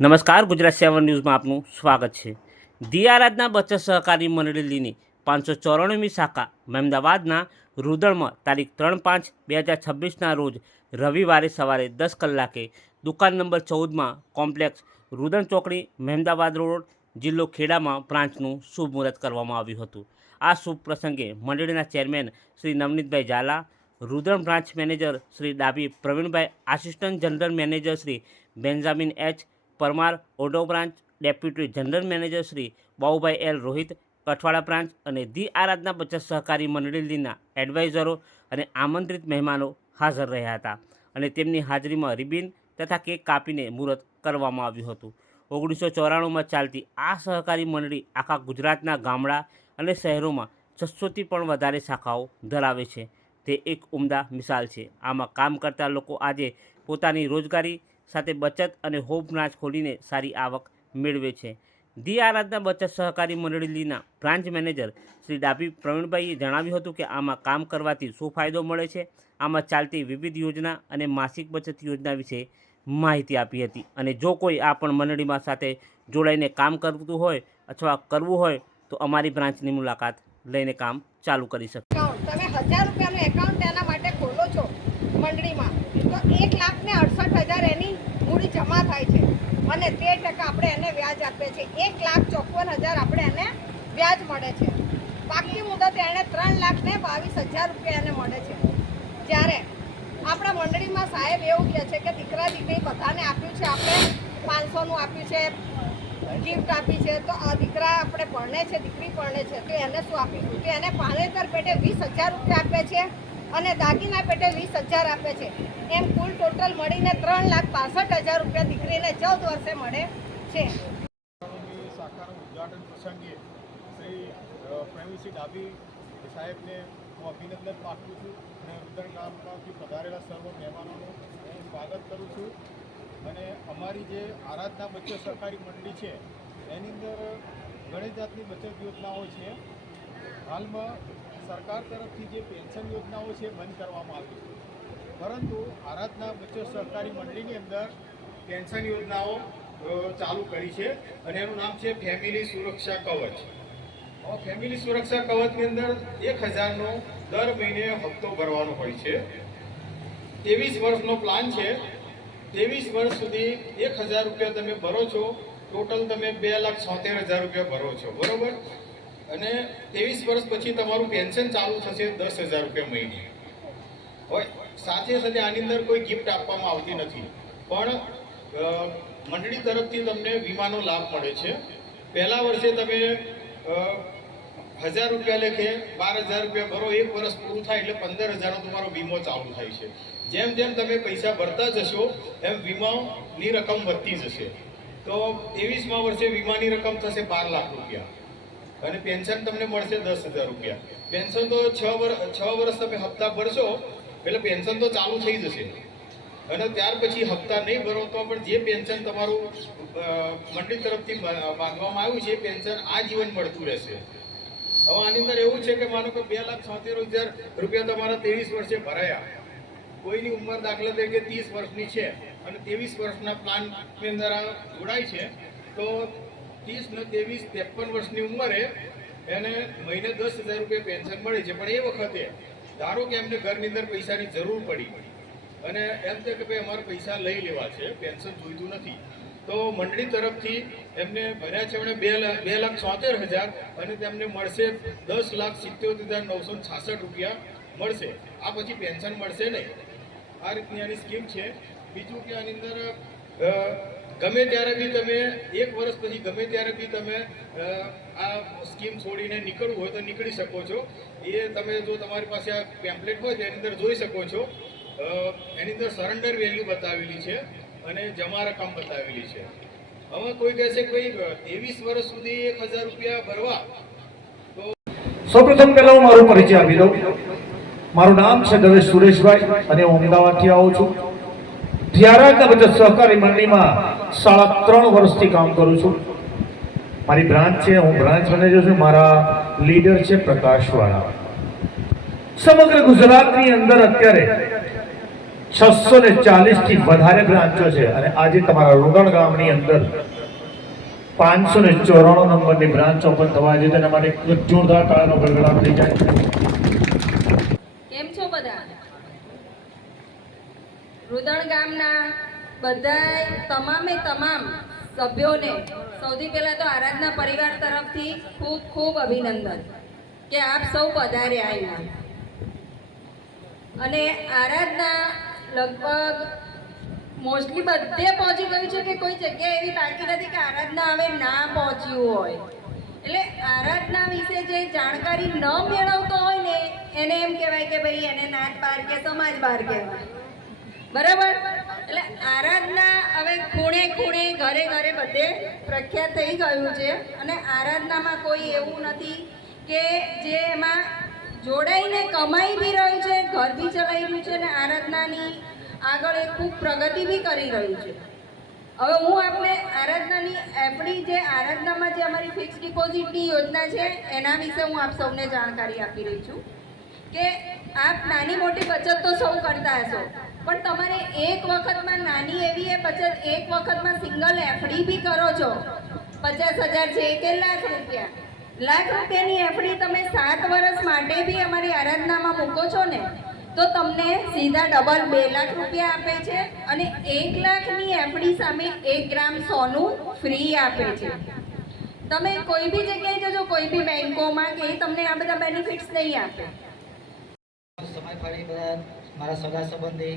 નમસ્કાર, ગુજરાત 7 ન્યૂઝમાં આપનું સ્વાગત છે। ધી આરાધના બચત સહકારી મંડળીની 594મી શાખા મહેમદાવાદના રૂદણમાં તારીખ 3/5/2026ના રોજ રવિવારે સવારે 10 કલાકે દુકાન નંબર 14માં કોમ્પ્લેક્સ રૂદણ ચોકડી મહેમદાવાદ રોડ જિલ્લો ખેડામાં બ્રાન્ચનું શુભ મુહૂર્ત કરવામાં આવ્યું હતું। આ શુભ પ્રસંગે મંડળીના chairman Shri Navnitbhai Jhala, Rudan branch manager Shri Dabhi Pravinbhai, assistant general manager Shri Benjamin H Parmar, Odhav branch deputy general manager Shri Babubhai L Rohit, Kathwada branch અને ધી આરાધના બચત સહકારી મંડળીના એડવાઇઝરો અને આમંત્રિત મહેમાનો હાજર રહ્યા હતા અને તેમની હાજરીમાં રિબિન તથા કેક કાપીને મુહૂર્ત કરવામાં આવ્યું હતું। 1994માં ચાલતી આ સહકારી મંડળી આખા ગુજરાતના ગામડા અને શહેરોમાં 600થી પણ વધારે શાખાઓ ધરાવે છે। તે એક ઉમદા મિસાલ છે। આમાં કામ કરતા લોકો આજે પોતાની રોજગારી સાથે બચત અને હોમ બ્રાન્ચ ખોલીને સારી આવક મેળવે છે। The Aradhana Bachat Sahakari મંડળીના branch manager Shri ડાબી પ્રવીણભાઈએ જણાવ્યું હતું કે આમાં કામ કરવાથી શું ફાયદો મળે છે, આમાં ચાલતી વિવિધ યોજના અને માસિક બચત યોજના વિશે માહિતી આપી હતી અને જો કોઈ આ પણ મંડળીમાં સાથે જોડાઈને કામ કરતું હોય અથવા કરવું હોય તો અમારી બ્રાન્ચની મુલાકાત લઈને કામ ચાલુ કરી શકે। તમે 1000 રૂપિયાનું એકાઉન્ટ એના માટે ખોલો છો મંડળીમાં તો 1,68,000 એની મૂડી જમા થાય છે અને 13% આપણે એને વ્યાજ આપીએ છીએ। 1,54,000 આપણે એને વ્યાજ મળે છે। બાકી મુદત એને 3,22,000 રૂપિયા એને મળે છે। જ્યારે આપણા મંડળીમાં સાહેબ એવું કહે છે કે દીકરા દીકરી બધાને આપ્યું છે, આપણે 500નું આપ્યું છે, ગિફ્ટ આપી છે, તો આ દીકરા આપણે ભણે છે, દીકરી ભણે છે, તો એને શું આપીશું? તો એને પાનેતર પેટે 20,000 રૂપિયા આપે છે અને દાગીના પેટે 20,000 આપે છે। એમ કુલ ટોટલ મળીને 3,62,000 રૂપિયા દીકરીને 14 વર્ષે મળે છે। શાખાનું ઉદ્ઘાટન પ્રસંગે શ્રી પ્રવીણસિંહ ડાબી સાહેબને હું અભિનંદન પાઠવું છું અને રૂદણ ગામમાંથી પધારેલા સર્વ મહેમાનોનું હું સ્વાગત કરું છું। અને અમારી જે આરાધના બચત સહકારી મંડળી છે એની અંદર ઘણી જાતની બચત યોજનાઓ છે। હાલમાં સરકાર તરફથી જે પેન્શન યોજનાઓ છે બંધ કરવામાં આવી છે, પરંતુ આરાધના બચત સહકારી મંડળીની અંદર પેન્શન યોજનાઓ ચાલુ કરી છે અને એનું નામ છે ફેમિલી સુરક્ષા કવચ। ફેમિલી સુરક્ષા કવચની અંદર 1,000નો દર મહિને હપ્તો ભરવાનો હોય છે। 23 વર્ષનો પ્લાન છે। 23 વર્ષ સુધી 1,000 રૂપિયા તમે ભરો છો, ટોટલ તમે 2,76,000 રૂપિયા ભરો છો, બરોબર? અને 23 વર્ષ પછી તમારું પેન્શન ચાલુ થશે 10,000 રૂપિયા મહિને હોય। સાથે સાથે આની અંદર કોઈ ગિફ્ટ આપવામાં આવતી નથી, પણ મંડળી તરફથી તમને વીમાનો લાભ મળે છે। પહેલા વર્ષે તમે 1,000 રૂપિયા લેખે 12,000 રૂપિયા ભરો, 1 વર્ષ પૂરું થાય એટલે 15,000નો તમારો વીમો ચાલુ થાય છે। જેમ જેમ તમે પૈસા ભરતા જશો એમ વીમાની રકમ વધતી જશે। તો 23મા વર્ષે વીમાની રકમ થશે 12 લાખ રૂપિયા અને પેન્શન તમને મળશે 10,000 રૂપિયા। પેન્શન તો 6 વર્ષ તમે હપ્તા ભરશો એટલે પેન્શન તો ચાલુ થઈ જશે અને ત્યાર પછી હપ્તા નહીં ભરો તો પણ જે પેન્શન તમારું મંડળી તરફથી બાંધવામાં આવ્યું છે એ પેન્શન આજીવન મળતું રહેશે। હવે આની અંદર એવું છે કે માનો કે 2,76,000 રૂપિયા તમારા 23 વર્ષે ભરાયા, કોઈની ઉંમર દાખલા તરીકે 30 વર્ષની છે અને 23 વર્ષના પ્લાનની અંદર જોડાય છે, તો 30 ને 23 53 વર્ષની ઉંમરે એને મહિને 10,000 રૂપિયા પેન્શન મળે છે। પણ એ વખતે ધારો કે એમને ઘરની અંદર પૈસાની જરૂર પડી અને એમ છે કે ભાઈ અમારે પૈસા લઈ લેવા છે, પેન્શન જોઈતું નથી, તો મંડળી તરફથી એમને ભર્યા છે 2,76,000 અને તેમને મળશે 10,77,966 રૂપિયા મળશે। આ પછી પેન્શન મળશે નહીં। આ રીતની આની સ્કીમ છે। બીજું કે આની અંદર ગમે ત્યારે બી તમે 1 વર્ષ પછી ગમે ત્યારે બી તમે આ સ્કીમ છોડીને નીકળવું હોય તો નીકળી શકો છો। એ તમે જો તમારી પાસે આ પેમ્પલેટ હોય તો એની અંદર જોઈ શકો છો। એની અંદર સરેન્ડર વેલ્યુ બતાવેલી છે અને જમા રકમ બતાવેલી છે। હવે કોઈ કહેશે કે ભાઈ 23 વર્ષ સુધી 1,000 રૂપિયા ભરવા, તો સૌપ્રથમ પહેલા હું મારો પરિચય આપી દઉં। મારું નામ છે દવે સુરેશભાઈ અને હું અમદાવાદથી આવું છું। ધી આરાધના બચત સહકારી મંડળીમાં 3.5 વર્ષથી કામ કરું છું। મારી બ્રાન્ચ છે, હું બ્રાન્ચ મેનેજર છું, મારા લીડર છે પ્રકાશવાળા। સમગ્ર ગુજરાતની અંદર અત્યારે 640 થી વધારે બ્રાન્ચો છે અને આજે તમારા રૂદણ ગામની અંદર 594 નંબરની બ્રાન્ચ ઓપન થવા છે. તેના માટે એક જોરદાર તાળીનો ગડગડાટ થઈ જાય. કેમ છો બધા? રુદણ ગામના બધાય તમામ સભ્યોને સૌથી પહેલા તો આરાધના પરિવાર તરફથી ખૂબ ખૂબ અભિનંદન કે આપ સૌ પધાર્યા અહીંયા. અને આરાધના લગભગ મોસ્ટલી બધે પહોંચી ગયું છે કે કોઈ જગ્યા એવી બાકી નથી કે આરાધના હવે ના પહોંચ્યું હોય. એટલે આરાધના વિશે જે જાણકારી ન મેળવતો હોય ને એને એમ કહેવાય કે ભાઈ એને નાત બાર કે સમાજ બાર કહેવાય. બરાબર? એટલે આરાધના હવે ખૂણે ખૂણે ઘરે ઘરે બધે પ્રખ્યાત થઈ ગયું છે. અને આરાધનામાં કોઈ એવું નથી કે જે એમાં જોડાઈને કમાઈ બી રહ્યું છે, ઘર બી ચલાવી રહ્યું છે અને આરાધનાની આગળ એ ખૂબ પ્રગતિ બી કરી રહ્યું છે. હવે હું આપણે આરાધનાની એફડી જે આરાધનામાં જે અમારી ફિક્સ ડિપોઝિટની યોજના છે એના વિશે હું આપ સૌને જાણકારી આપી રહી છું કે આપ નાની મોટી બચત તો સૌ કરતા હશો, પણ તમારે એક વખતમાં નાની એવી એ બચત એક વખતમાં સિંગલ એફડી બી કરો છો, 50,000 છે કે લાખ રૂપિયાની એફડી તમે 7 વર્ષ માટે બી અમારી આરાધનામાં મૂકો છો ને તો તમને સીધા ડબલ 2 લાખ રૂપિયા આપે છે અને 1 લાખની એફડી સામે 1 ગ્રામ સોનું ફ્રી આપે છે. તમે કોઈ બી જગ્યાએ જજો, કોઈ બી બેંકોમાં કે તમને આ બધા બેનિફિટ્સ નહીં આપે. સમય ફાળી બધા મારા સગા સંબંધી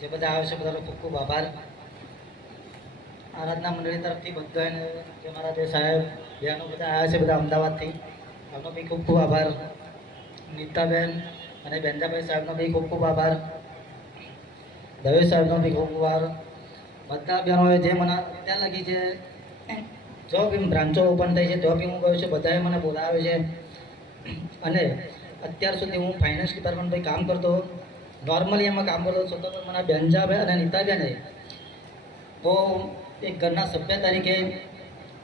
જે બધા આવે છે બધાનો ખૂબ ખૂબ આભાર. આરાધના મંડળી તરફથી બધાને જે મારા જે સાહેબ બહેનો બધા આવ્યા છે બધા અમદાવાદથી, એમનો બી ખૂબ ખૂબ આભાર. નીતાબેન અને બેન્જાભાઈ સાહેબનો બી ખૂબ ખૂબ આભાર. દવે સાહેબનો બી ખૂબ ખૂબ આભાર. બધા બહેનોએ જે મને ત્યાં લગી છે જો બી બ્રાન્ચો ઓપન થઈ છે તો બી હું ગયો છું, બધાએ મને બોલાવે છે. અને અત્યાર સુધી હું ફાઇનાન્સ ડિપાર્ટમેન્ટ કામ કરતો, નોર્મલી એમાં કામ કરતો છતાં પણ મને બેન્જાભાઈ અને નીતાબેને તો એક ઘરના સભ્ય તરીકે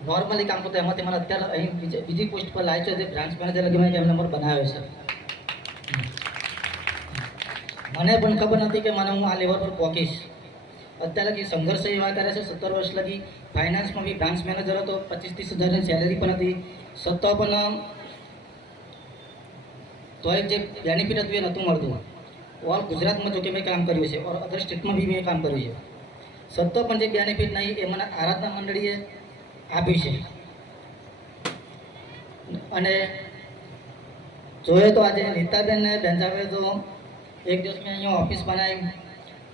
નોર્મલી કામ કરતો, એમાંથી મને અત્યારે અહીં બીજી પોસ્ટ પર લાવ્યો છે જે બ્રાન્ચ મેનેજર લગી મેં એમને મને બનાવ્યો છે. મને પણ ખબર નથી કે મને હું આ લેવલ પર પહોંચીશ. અત્યારે લગી સંઘર્ષ એવા કરે છે, 17 વર્ષ લગી ફાઇનાન્સમાં બી બ્રાન્ચ મેનેજર હતો, 25-30 હજારની સેલેરી પણ હતી, છતાં પણ તો એક જે બેનિફિટ હતું એ નહોતું મળતું. ઓલ ગુજરાતમાં જો કે મેં કામ કર્યું છે ઓર અધર સ્ટેટમાં બી મેં કામ કર્યું છે, છતાં પણ જે બેનિફિટ નહીં એ મને આરાધના મંડળીએ આપ્યું છે. અને જોઈએ તો આજે નીતાબેન ને બેન્જાભાઈ તો એક દિવસ મેં અહીંયા ઓફિસ બનાવી,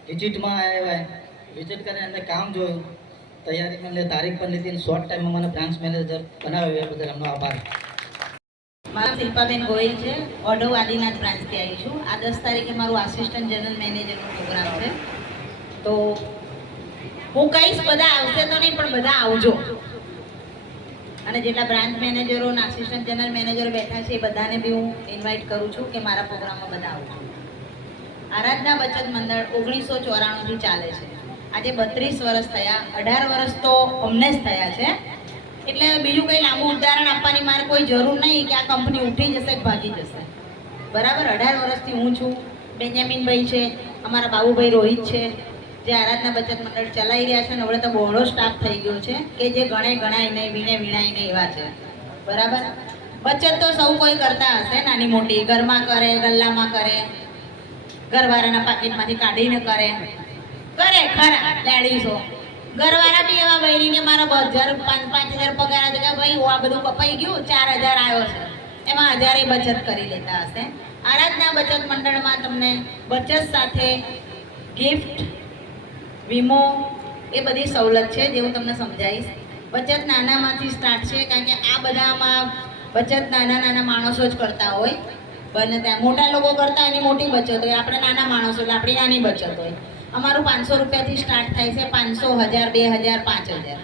વિઝિટમાં આવ્યા, વિઝિટ કરીને એમને કામ જોયું, તૈયારી મને તારીખ પણ લીધી, શોર્ટ ટાઈમમાં મને બ્રાન્ચ મેનેજર બનાવ્યો, એ બદલ એમનો આભાર. મારું શિલ્પાબેન ગોહિલ છે, ઓઢવ આદિનાથ બ્રાન્ચથી આવી છું. આ 10 તારીખે મારું આસિસ્ટન્ટ જનરલ મેનેજરનો પ્રોગ્રામ છે, તો હું કહીશ બધા આવશે તો નહીં પણ બધા આવજો. અને જેટલા બ્રાન્ચ મેનેજરો અને આસિસ્ટન્ટ જનરલ મેનેજરો બેઠા છે એ બધાને બી હું ઇન્વાઇટ કરું છું કે મારા પ્રોગ્રામમાં બધા આવજો. આરાધના બચત મંડળ 1994થી ચાલે છે. આજે 32 વર્ષ થયા, 18 વર્ષ તો અમને જ થયા છે. એટલે બીજું કંઈ લાંબુ ઉદાહરણ આપવાની મારે કોઈ જરૂર નહીં કે આ કંપની ઉઠી જશે કે ભાગી જશે. બરાબર, 18 વર્ષથી હું છું, બેન્જામિનભાઈ છે, અમારા બાબુભાઈ રોહિત છે જે આરાધના બચત મંડળ ચલાવી રહ્યા છે. અને હવે તો બહોળો સ્ટાફ થઈ ગયો છે કે જે ગણાય નહીં, વિણાય નહીં એવા છે. બરાબર, બચત તો સૌ કોઈ કરતા હશે, નાની મોટી, ઘરમાં કરે, ગલ્લામાં કરે, ઘરવાળાના પાકીટમાંથી કાઢીને કરે ખરા લેડીઝો. ઘરવાળા બી એવા બહેરીને મારા 5,000 પગાર હતો કે ભાઈ આ બધું કપાઈ ગયું, 4,000 આવ્યો છે, એમાં 1,000 બચત કરી લેતા હશે. આરાધના બચત મંડળમાં તમને બચત સાથે ગિફ્ટ, વીમો એ બધી સવલત છે જે હું તમને સમજાવીશ. બચત નાનામાંથી સ્ટાર્ટ છે, કારણ કે આ બધામાં બચત નાના માણસો જ કરતા હોય. બને ત્યાં મોટા લોકો કરતા એની મોટી બચત હોય, આપણે નાના માણસો એટલે આપણી નાની બચત હોય. અમારું 500 રૂપિયાથી સ્ટાર્ટ થાય છે, 500, 1,000, 2,000, 5,000.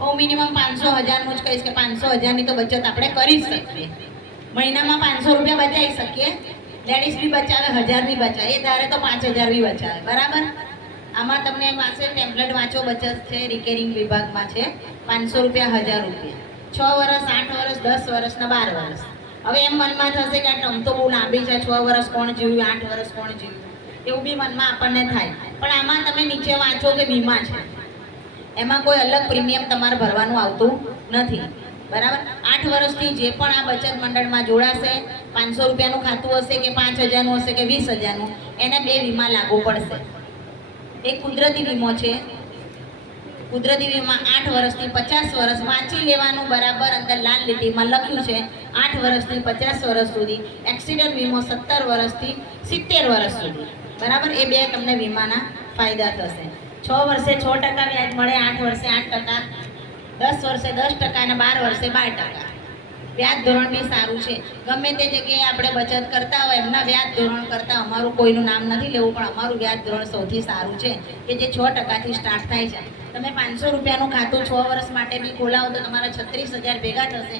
હું મિનિમમ 500,000નું જ કહીશ કે 500,000ની તો બચત આપણે કરી જ શકીએ. મહિનામાં 500 રૂપિયા બચાવી શકીએ. લેડીઝ બી બચાવે, 1,000 બી બચાવે, એ ધારે તો 5,000 બી બચાવે. બરાબર, આમાં તમને પાસે ટેમ્પલેટ વાંચો બચત છે, રિકેરિંગ વિભાગમાં છે. 500 રૂપિયા, 1,000 રૂપિયા, 6 વર્ષ, 8 વર્ષ, 10 વર્ષ ને 12 વર્ષ. હવે એમ મનમાં થશે કે આ ટર્મ તો બહુ લાંબી છે, 6 વર્ષ કોણ જીવ્યું, 8 વર્ષ કોણ જીવ્યું, એવું બી મનમાં આપણને થાય. પણ આમાં તમે નીચે વાંચો કે વીમા છે, એમાં કોઈ અલગ પ્રીમિયમ તમારે ભરવાનું આવતું નથી, બરાબર. 8 વર્ષથી જે પણ આ બચત મંડળમાં જોડાશે, 500 રૂપિયાનું ખાતું હશે કે 5000નું હશે કે 20000નું, એને 2 વીમા લાગુ પડશે. એક કુદરતી વીમો છે. કુદરતી વીમા 8 વર્ષથી 50 વર્ષ, વાંચી લેવાનું બરાબર, અંદર લાલ લીટીમાં લખ્યું છે 8 વર્ષથી 50 વર્ષ સુધી. એક્સિડન્ટ વીમો 17 વર્ષથી 70 વર્ષ સુધી, બરાબર. એ 2 તમને વીમાના ફાયદા થશે. 6 વર્ષે 6% વ્યાજ મળે, 8 વર્ષે 8%, 10 વર્ષે 10% અને 12 વર્ષે 12%. વ્યાજ ધોરણ બી સારું છે. ગમે તે જગ્યાએ આપણે બચત કરતા હોય એમના વ્યાજ ધોરણ કરતાં અમારું કોઈનું નામ નથી લેવું, પણ અમારું વ્યાજ ધોરણ સૌથી સારું છે કે જે 6%થી સ્ટાર્ટ થાય છે. તમે 500 રૂપિયાનું ખાતું 6 વર્ષ માટે બી ખોલાવો તો તમારા 36000 ભેગા થશે.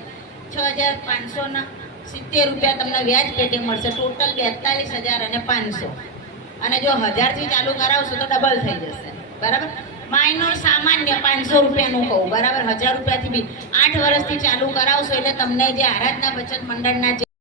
6570 રૂપિયા તમને વ્યાજ પેટે મળશે. ટોટલ 42000 અને 500. અને જો 1000થી ચાલુ કરાવશો તો ડબલ થઈ જશે, બરાબર. માઇનોર સામાન્ય 500 રૂપિયાનું કહું, બરાબર. 1000 રૂપિયાથી બી 8 વર્ષથી ચાલુ કરાવશો એટલે તમને જે આરાધના બચત મંડળના જે